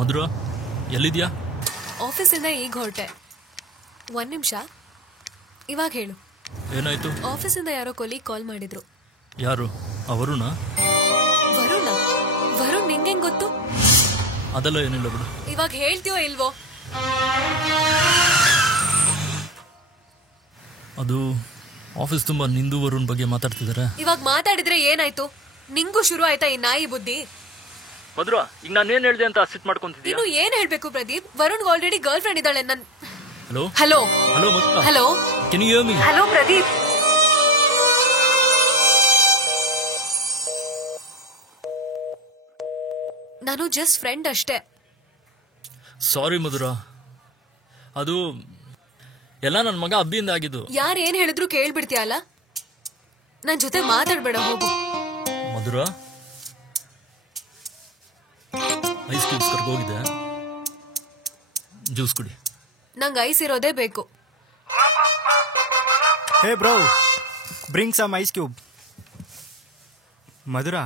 ಮಧುರ ಎಲ್ಲಿದ್ಯಾ? ಆಫೀಸಿಂದ ಈಗ ಹೊರಟೆ. 1 ನಿಮಿಷ. ಇವಾಗ ಹೇಳು. ಏನಾಯ್ತು? ಆಫೀಸಿಂದ ಯಾರೋ ಕೊಲೀಗ್ ಕಾಲ್ ಮಾಡಿದ್ರು. ಯಾರು? ವರುಣ? ವರುಣ್ ನಿಂಗೆ ಗೊತ್ತು? ಅದೆಲ್ಲ ಏನಿಲ್ಲ ಬಿಡು. ಇವಾಗ ಹೇಳ್ತೀಯೋ ಇಲ್ವೋ? ಅದು ಆಫೀಸ್ ತುಂಬಾ ನಿಂದು ವರುಣ್ ಬಗ್ಗೆ ಮಾತಾಡ್ತಿದಾರೆ. ಇವಾಗ ಮಾತಾಡಿದ್ರೆ ಏನಾಯ್ತು? ನಿಂಗೂ ಶುರು ಆಯ್ತಾ ಈ ನಾಯಿ ಬುದ್ಧಿ? ಮಧುರ, ಈಗ ನಾನೇನ್ ಹೇಳ್ದೆ ಅಂತ ಸಿಟ್ ಮಾಡ್ಕೊಂತಿದ್ಯಾ? ನೀನು ಏನ್ ಹೇಳ್ಬೇಕು Pradeep? Varun already girlfriend ಇದ್ದಾಳೆ. Hello hello hello hello can you hear me? Hello Pradeep, ನಾನು ಜಸ್ಟ್ ಫ್ರೆಂಡ್ ಅಷ್ಟೇ. ಸಾರಿ ಮಧುರ, ಅದು ಎಲ್ಲ ನನ್ನ ಮಗ ಅಬ್ಬಿಯಿಂದ ಆಗಿದ್ದು. ಯಾರು ಏನ್ ಹೇಳಿದ್ರು ಕೇಳ್ಬಿಡ್ತೀಯಲ್ಲ? ನನ್ ಜೊತೆ ಮಾತಾಡ್ಬೇಡ, ಹೋಗು. ಮಧುರ, ಐಸ್ ಕ್ಯೂಬ್ಸ್ ಕರ್ಗೋಗಿದೆ, ಜ್ಯೂಸ್ ಕುಡಿ. ನಂಗೆ ಐಸ್ ಇರೋದೇ ಬೇಕು. Hey bro, bring some ice cube. Madhura,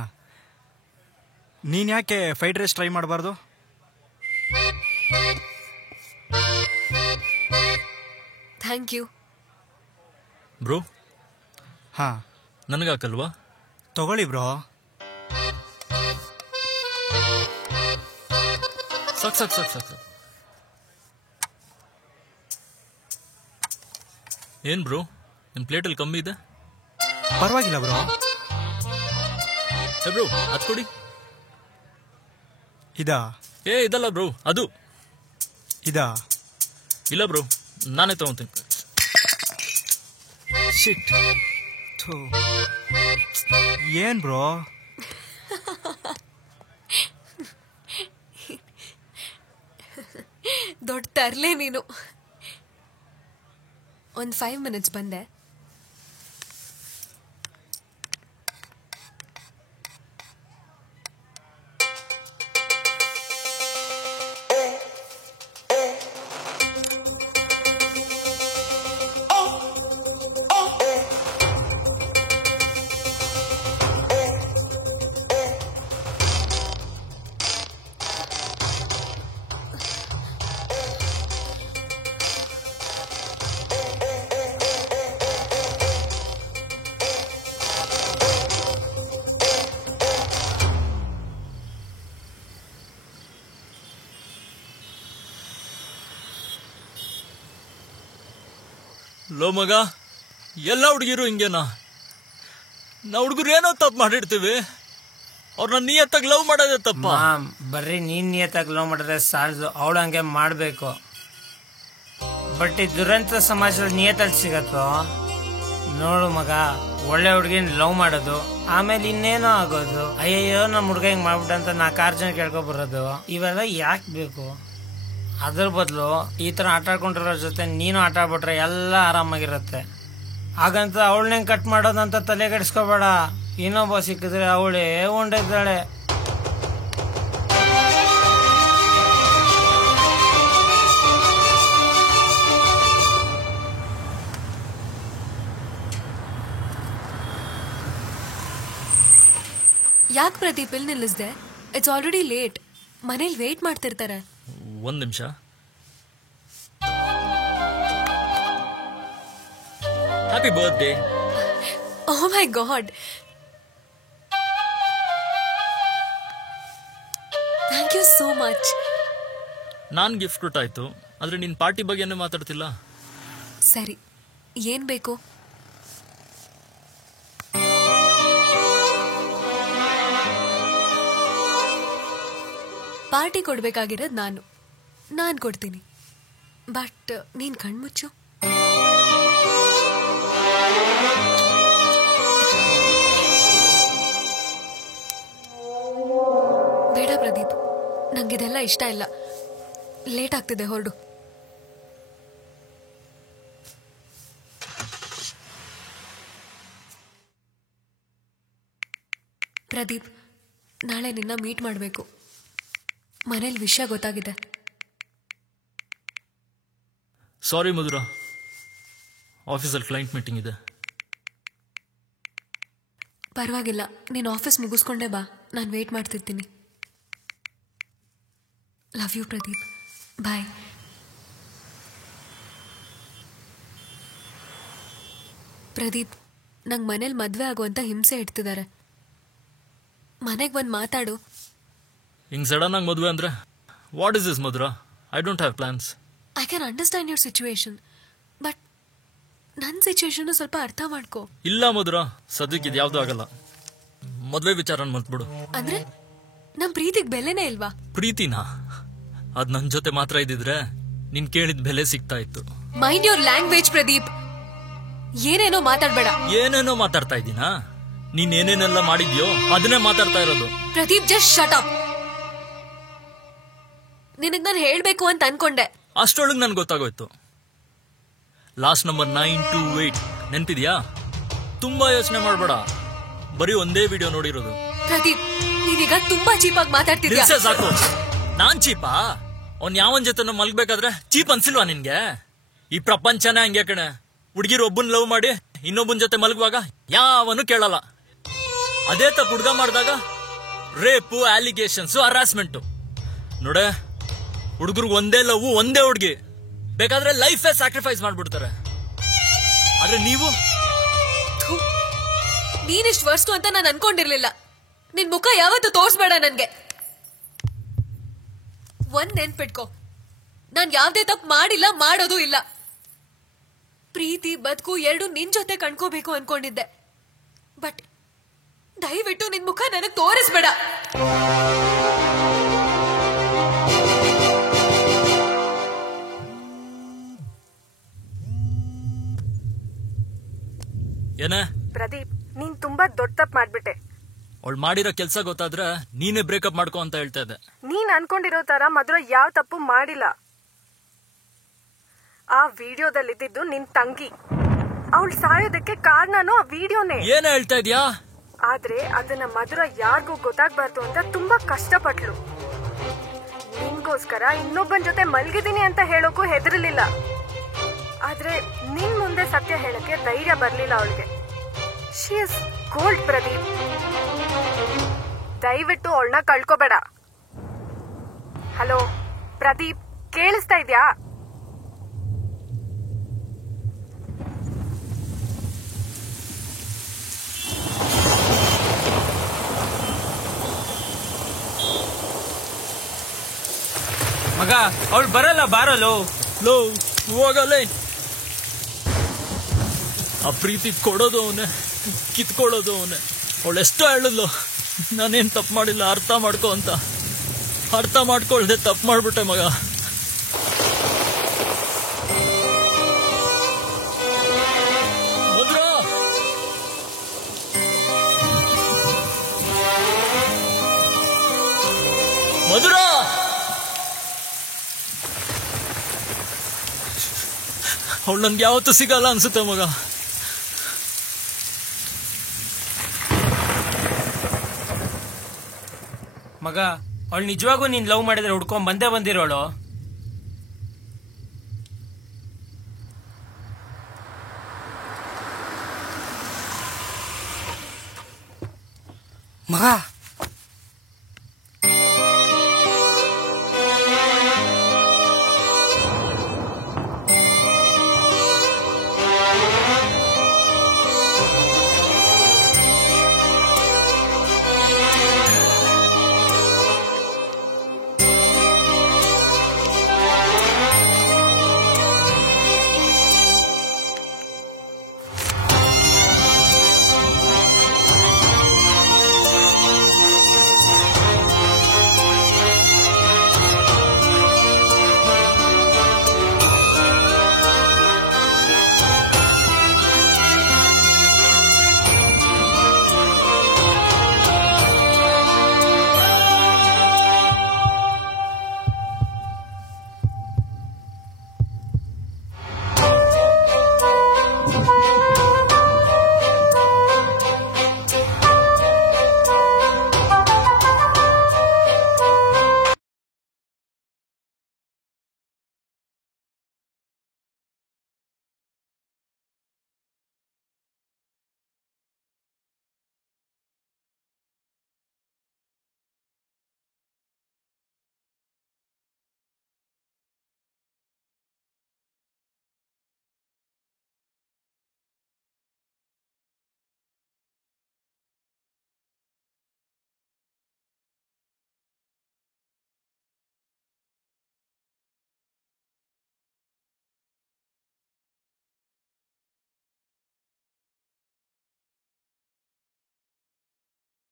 ನೀನ್ ಯಾಕೆ ಫ್ರೈಡ್ ರೈಸ್ ಟ್ರೈ ಮಾಡಬಾರ್ದು? Thank you bro. ಹಾ, ನನಗಾಕಲ್ವಾ? ತಗೊಳ್ಳಿ ಬ್ರೋ. ಸಾಕ್ ಸಾಕ್ ಸಾಕ್ ಸಾಕ್. ಏನ್ ಬ್ರೋ, ನಿಮ್ ಪ್ಲೇಟಲ್ಲಿ ಕಮ್ಮಿ ಇದೆ. ಪರವಾಗಿಲ್ಲ ಬ್ರೋ. ಬ್ರೋ ಅದ್ ಕೊಡಿ. ಇದಾ? ಇದಲ್ಲ ಬ್ರೋ, ಅದು. ಇದಾ? ಇಲ್ಲ ಬ್ರೋ, ನಾನೇ ತಗೊಂತೀನಿ. ಶಿಟ್. ಏನ್ ಬ್ರೋ? ದೊಡ್ಡ ತರ್ಲೆ ನೀನು. ಒಂದು 5 minutes ಬಂದೆ. ಲೋ ಮಗ, ಎಲ್ಲ ಹುಡುಗಿರು ಹಿಂಗೇನಾ? ನಾವು ಹುಡುಗರು ಏನೋ ತಪ್ಪು ಮಾಡಿರ್ತೀವಿ, ಅವ್ರನ್ನ ನಿಯತ್ತಾಗಿ ಲವ್ ಮಾಡೋದೇ ತಪ್ಪ. ಬರ್ರಿ ನೀನ್ ನಿಯತ್ತಾಗಿ ಲವ್ ಮಾಡಿದ್ರೆ ಸಾಲದು, ಅವಳು ಹಂಗೆ ಮಾಡಬೇಕು. ಬಟ್ ಈ ದುರಂತ ಸಮಾಜದಲ್ಲಿ ನಿಯತ್ತಲ್ಲಿ ಸಿಗತ್ತೋ? ನೋಡು ಮಗ, ಒಳ್ಳೆ ಹುಡುಗಿನ ಲವ್ ಮಾಡೋದು, ಆಮೇಲೆ ಇನ್ನೇನೋ ಆಗೋದು. ಅಯ್ಯಯ್ಯೋ ನಮ್ಮ ಹುಡುಗ ಹಿಂಗೆ ಮಾಡ್ಬಿಟ್ಟಂತ 4-6 ಜನ ಕೇಳ್ಕೊಬರೋದು, ಇವೆಲ್ಲ ಯಾಕೆ ಬೇಕು? ಅದ್ರ ಬದಲು ಈ ಥರ ಆಟ ಆಡ್ಕೊಂಡಿರೋ ಜೊತೆ ನೀನು ಆಟ ಆಡ್ಬಿಟ್ರೆ ಎಲ್ಲ ಆರಾಮಾಗಿರುತ್ತೆ. ಹಾಗಂತ ಅವಳನ್ನ ಕಟ್ ಮಾಡೋದಂತ ತಲೆ ಕೆಡಿಸ್ಕೋಬೇಡ. ಇನ್ನೊಬ್ಬ ಸಿಕ್ಕಿದ್ರೆ ಅವಳೇ ಉಂಡಿದ್ದಾಳೆ. ಯಾಕೆ ಪ್ರದೀಪ್ ಇಲ್ಲಿ ನಿಲ್ಲಿಸ್ದೆ? It's already late. ಮನೇಲಿ ವೇಟ್ ಮಾಡ್ತಿರ್ತಾರೆ. 1 ನಿಮಿಷ. Happy birthday. Oh my god, thank you so much. ನಾನ್ ಗಿಫ್ಟ್ ಕೊಟ್ಟಾಯ್ತು, ಆದ್ರೆ ನೀನ್ ಪಾರ್ಟಿ ಬಗ್ಗೆನೇ ಮಾತಾಡ್ತಿಲ್ಲ. ಸರಿ, ಏನ್ ಬೇಕು? ಪಾರ್ಟಿ ಕೊಡ್ಬೇಕಾಗಿರೋದು ನಾನು ಕೊಡ್ತೀನಿ. ಬಟ್ ನೀನ್ ಕಣ್ಮುಚ್ಚು. ಬೇಡ ಪ್ರದೀಪ್, ನಂಗಿದೆಲ್ಲ ಇಷ್ಟ ಇಲ್ಲ. ಲೇಟ್ ಆಗ್ತಿದೆ, ಹೊರಡು. ಪ್ರದೀಪ್, ನಾಳೆ ನಿನ್ನ ಮೀಟ್ ಮಾಡಬೇಕು. ಮನೇಲಿ ವಿಷಯ ಗೊತ್ತಾಗಿದೆ. ಸಾರಿ ಮಧುರ, ಆಫೀಸಲ್ಲಿ ಕ್ಲೈಂಟ್ ಮೀಟಿಂಗ್ ಇದೆ. ಪರವಾಗಿಲ್ಲ, ನೀನು ಆಫೀಸ್ ಮುಗಿಸ್ಕೊಂಡೆ ಬಾ, ನಾನು ವೇಟ್ ಮಾಡ್ತಿರ್ತೀನಿ. Love you Pradeep. Bye. Pradeep, ನಂಗೆ ಮನೇಲಿ ಮದುವೆ ಆಗುವಂತ ಹಿಂಸೆ ಇಡ್ತಿದ್ದಾರೆ. ಮನೆಗೆ ಬಂದು ಮಾತಾಡು. ಹಿಂಗ್ ಸಡನ್ ಆಗಿ ಮದುವೆ ಅಂದ್ರೆ what is this Madhura? I don't have plans. I can understand your situation, but ನನ್ನ ಸಿಚುವೇಶನ್ ಸ್ವಲ್ಪ ಅರ್ಥ ಮಾಡ್ಕೋ. ಇಲ್ಲ ಮಧುರಾ, ಸದ್ಯಕ್ಕೆ ಇದು ಯಾವ್ದು ಆಗಲ್ಲ. ಮದ್ವೆ ವಿಚಾರ ಮರ್ತ್ಬಿಡು. ಅಂದ್ರೆ ನಮ್ ಪ್ರೀತಿಗೆ ಬೆಲೆನೇ ಇಲ್ವಾ? ಪ್ರೀತಿನಾ? ಅದ್ ನನ್ ಜೊತೆ ಮಾತ್ರ ಇದ್ದಿದ್ರೆ ನಿನ್ ಕೇಳಿದ ಬೆಲೆ ಸಿಗ್ತಾ ಇತ್ತು. Mind your language Pradeep. ಏನೇನೋ ಮಾತಾಡ್ಬೇಡ. ಏನೇನೋ ಮಾತಾಡ್ತಾ ಇದ್ದೀನಾ? ನೀನ್ ಏನೇನೆಲ್ಲ ಮಾಡಿದ್ಯೋ ಅದನ್ನೇ ಮಾತಾಡ್ತಾ ಇರೋದು. Pradeep, just shut up. ನಿನಗ್ ನಾನು ಹೇಳ್ಬೇಕು ಅಂತ ಅನ್ಕೊಂಡೆ. ಅಷ್ಟೊಳಗ್ ನನ್ಗೆ ಗೊತ್ತಾಗೋಯ್ತು. Last number 928 ನೆನ್ಪಿದ್ಯಾ? ತುಂಬಾ ಯೋಚನೆ ಮಾಡ್ಬೇಡ, ಬರೀ ಒಂದೇ ವಿಡಿಯೋ ನೋಡಿರೋದು. ಪ್ರದೀಪ್, ನೀವೀಗ ತುಂಬಾ ಚೀಪಾಗಿ ಮಾತಾಡ್ತಿದ್ಯಾ. ಸಾಕು. ನಾನ್ ಚೀಪಾ? ಅವ್ನ್ ಯಾವನ್ ಜೊತೆ ಮಲ್ಗ್ಬೇಕಾದ್ರೆ ಚೀಪ್ ಅನ್ಸಿಲ್ವಾ ನಿನ್ಗೆ? ಈ ಪ್ರಪಂಚನೇ ಹಂಗೆ ಕಣೆ. ಹುಡ್ಗಿರು ಒಬ್ಬನ್ ಲವ್ ಮಾಡಿ ಇನ್ನೊಬ್ಬನ್ ಜೊತೆ ಮಲಗುವಾಗ ಯಾವನು ಕೇಳಲ್ಲ. ಅದೇ ತಪ್ಪು ಹುಡ್ಗ ಮಾಡಿದಾಗ ರೇಪು, ಅಲಿಗೇಷನ್ಸ್, ಹರಾಸ್ಮೆಂಟ್. ನೋಡೆ, ಹುಡುಗರು ಒಂದೇ ಲವ್, ಒಂದೇ ಹುಡ್ಗಿ, ಬೇಕಾದ್ರೆ ಲೈಫೇ ಸ್ಯಾಕ್ರಿಫೈಸ್ ಮಾಡ್ಬಿಡ್ತಾರೆ. ಆದ್ರೆ ನೀವು ನೀನಿಷ್ಟು ವರ್ಸ್ಟು ಅಂತ ನಾನು ಅನ್ಕೊಂಡಿರ್ಲಿಲ್ಲ. ನಿನ್ ಮುಖ ಯಾವತ್ತೂ ತೋರ್ಸ್ಬೇಡ ನನ್ಗೆ. ಒಂದ್ ನೆನ್ಪಿಟ್ಕೋ, ನಾನ್ ಯಾವ್ದೇ ತಪ್ಪು ಮಾಡಿಲ್ಲ, ಮಾಡೋದು ಇಲ್ಲ. ಪ್ರೀತಿ ಬದುಕು ಎರಡು ನಿನ್ ಜೊತೆ ಕಣ್ಕೋಬೇಕು ಅನ್ಕೊಂಡಿದ್ದೆ. ಬಟ್ ದಯವಿಟ್ಟು ನಿನ್ ಮುಖ ನನಗ್ ತೋರಿಸ್ಬೇಡ. ಏನೇ ಪ್ರದೀಪ್, ನೀನ್ ತುಂಬಾ ದೊಡ್ಡ ತಪ್ಪು ಮಾಡ್ಬಿಟ್ಟೆ. ಅವಳು ಮಾಡಿರೋ ಕೆಲ್ಸ ಗೊತ್ತಾದ್ರೆ ನೀನೇ ಬ್ರೇಕಪ್ ಮಾಡ್ಕೋ ಅಂತ ಹೇಳ್ತಾ ಇದ್ದೆ. ನೀನ್ ಅನ್ಕೊಂಡಿರೋ ತರ ಮಧುರ ಯಾವ ತಪ್ಪು ಮಾಡಿಲ್ಲ. ಆ ವಿಡಿಯೋದಲ್ಲಿದ್ದು ನಿನ್ ತಂಗಿ. ಅವಳು ಸಾಯೋದಕ್ಕೆ ಕಾರಣನೂ ಆ ವಿಡಿಯೋನೇ. ಏನ ಹೇಳ್ತಾ ಇದ್ಯಾ? ಆದ್ರೆ ಅದನ್ನ ಮಧುರ ಯಾರಿಗೂ ಗೊತ್ತಾಗ್ಬಾರ್ದು ಅಂತ ತುಂಬಾ ಕಷ್ಟಪಟ್ಲು. ನಿನ್ಗೋಸ್ಕರ ಇನ್ನೊಬ್ಬನ್ ಜೊತೆ ಮಲ್ಗಿದೀನಿ ಅಂತ ಹೇಳೋಕು ಹೆದರ್ಲಿಲ್ಲ. ಆದ್ರೆ ನಿನ್ ಮುಂದೆ ಸತ್ಯ ಹೇಳಕ್ಕೆ ಧೈರ್ಯ ಬರ್ಲಿಲ್ಲ ಅವಳಿಗೆ. She is gold Pradeep. ದಯವಿಟ್ಟು ಅವಳನ್ನ ಕಳ್ಕೊಬೇಡ. ಹಲೋ ಪ್ರದೀಪ್, ಕೇಳಿಸ್ತಾ ಇದ್ಯಾ? ಮಗ, ಅವಳು ಬರಲ್ಲ, ಬಾರಲು. ಲೋ ಹೋಗಲೇ. ಆ ಪ್ರೀತಿ ಕೊಡೋದು ಅವನೇ, ಕಿತ್ಕೊಳ್ಳೋದು ಅವನೇ. ಅವಳು ಎಷ್ಟೋ ಹೇಳಿದ್ಲು ನಾನೇನ್ ತಪ್ಪು ಮಾಡಿಲ್ಲ, ಅರ್ಥ ಮಾಡ್ಕೊ ಅಂತ. ಅರ್ಥ ಮಾಡ್ಕೊಳ್ದೆ ತಪ್ಪು ಮಾಡ್ಬಿಟ್ಟೆ ಮಗ. ಮಧುರಾ, ಮಧುರಾ, ಅವಳು ನನ್ಗೆ ಯಾವತ್ತೂ ಸಿಗಲ್ಲ ಅನ್ಸುತ್ತೆ ಮಗ. ಮಗ, ಅವಳು ನಿಜವಾಗೂ ನೀನ್ ಲವ್ ಮಾಡಿದ್ರೆ ಹುಡ್ಕೊಂಡ್ ಬಂದೇ ಬಂದಿರೋಳು. ಮಗ